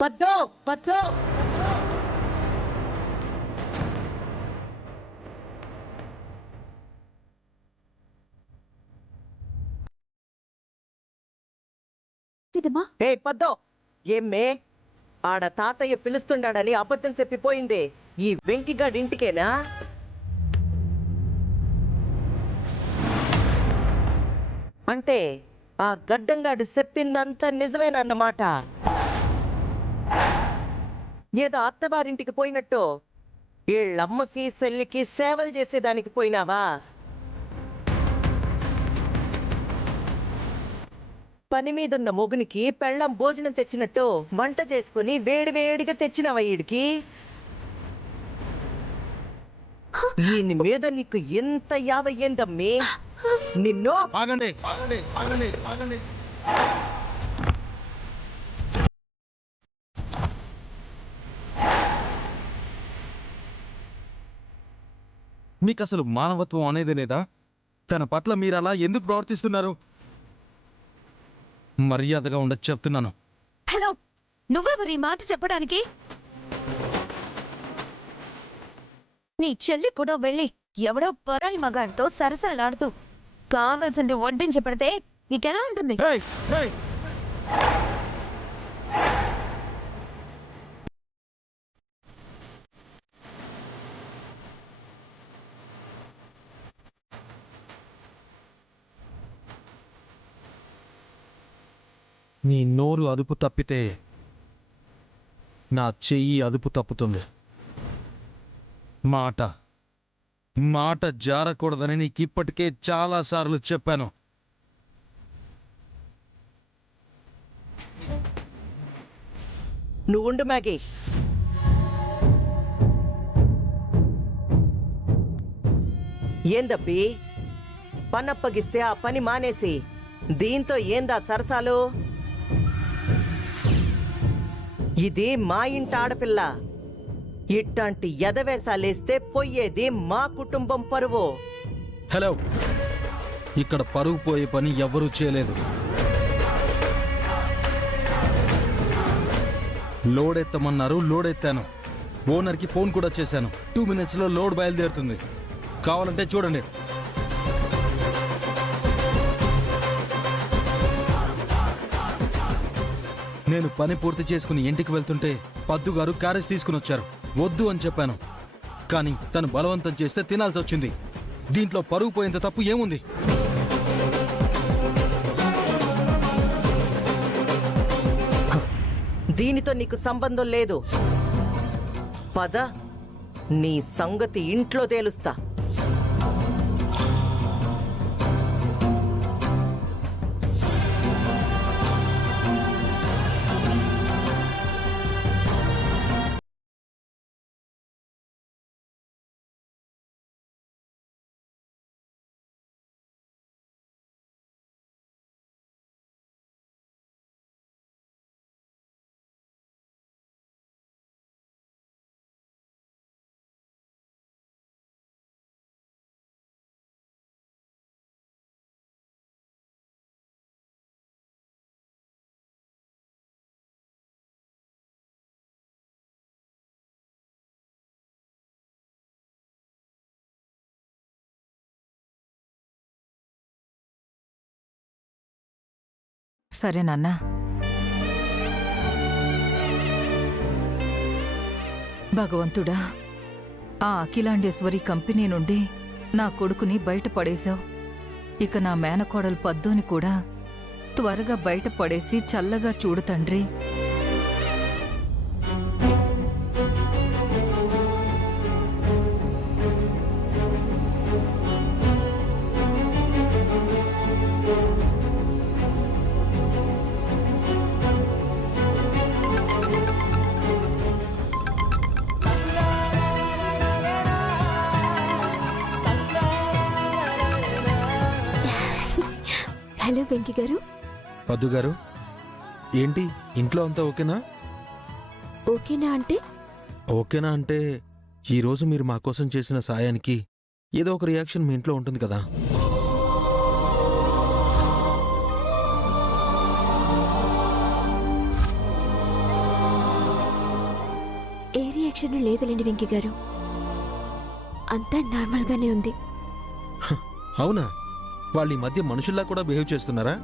పద్దు పద్దు ఏ పద్దు ఏమ్మే ఆడ తాతయ్య పిలుస్తుండాడని అబద్ధం చెప్పిపోయింది ఈ వెంకిగాడి ఇంటికేనా? అంటే ఆ గడ్డంగాడు చెప్పిందంతా నిజమేనన్నమాట. ఏదో అత్తవారింటికి పోయినట్టు వీళ్ళమ్మకి చెల్లికి సేవలు చేసేదానికి పోయినావా? పని మీదున్న మొగునికి పెళ్ళం భోజనం తెచ్చినట్టు వంట చేసుకుని వేడి వేడిగా తెచ్చినావా ఈడికి? ఈయన మీద నీకు ఎంత యావ ఏందమ్మి? నిన్ను ఆగండి ఆగండి ఆగండి ఆగండి. మీకు అసలు మానవత్వం అనేది లేదా? తన పట్ల మీరు అలా ఎందుకు ప్రవర్తిస్తున్నారు? మర్యాదగా ఉండదు చెప్తున్నాను. హలో, నువ్వెవరు ఈ మాట చెప్పడానికి? నీ చెల్లి కూడా వెళ్ళి ఎవడో పరాయి మగాడితో సరసాలాడుతూ కావాల్సింది వడ్డించి పెడితే నీకెలా ఉంటుంది? ఏయ్, ఏయ్. నీ నోరు అదుపు తప్పితే నా చెయ్యి అదుపు తప్పుతుంది. మాట మాట జారకూడదని నీకు ఇప్పటికే చాలాసార్లు చెప్పాను. నువ్వుండు మ్యాగీ. ఏందబ్బి పనప్పగిస్తే ఆ పని మానేసి దీంతో ఏందా సరసాలు? ఇది మా ఇంటి ఆడపిల్ల. ఇట్లాంటి ఎదవేసాలేస్తే పోయేది మా కుటుంబం పరువు. హలో, ఇక్కడ పరుగు పోయే పని ఎవరూ చేయలేదు. లోడ్ ఎత్తమన్నారు, లోడ్ ఎత్తాను. ఓనర్కి ఫోన్ కూడా చేశాను. 2 minutesలో లోడ్ బయలుదేరుతుంది. కావాలంటే చూడండి. నేను పని పూర్తి చేసుకుని ఇంటికి వెళ్తుంటే పద్దు గారు క్యారేజ్ తీసుకుని వచ్చారు. వద్దు అని చెప్పాను, కానీ తను బలవంతం చేస్తే తినాల్సి వచ్చింది. దీంట్లో పరుగు పోయేంత తప్పు ఏముంది? దీనితో నీకు సంబంధం లేదు. పద, నీ సంగతి ఇంట్లో తేలుస్తా. సరే నాన్న. భగవంతుడా, ఆ అఖిలాండేశ్వరి కంపెనీ నుండి నా కొడుకుని బయటపడేశావు. ఇక నా మేనకోడలు పద్దుని కూడా త్వరగా బయటపడేసి చల్లగా చూడు తండ్రి. హలో వెంకి గారు. పద్దు గారు, ఏంటి ఇంట్లో అంతా ఓకేనా? ఓకేనా అంటే? ఓకేనా అంటే ఈరోజు మీరు మా కోసం చేసిన సాయానికి ఏదో ఒక రియాక్షన్ మీ ఇంట్లో ఉంటుంది కదా. టెన్షన్ లేదులేండి వెంకీ గారు. అంతా నార్మల్గానే ఉంది. అవునా? వాళ్ళు ఈ మధ్య మనుషుల్లా కూడా బిహేవ్ చేస్తున్నారా?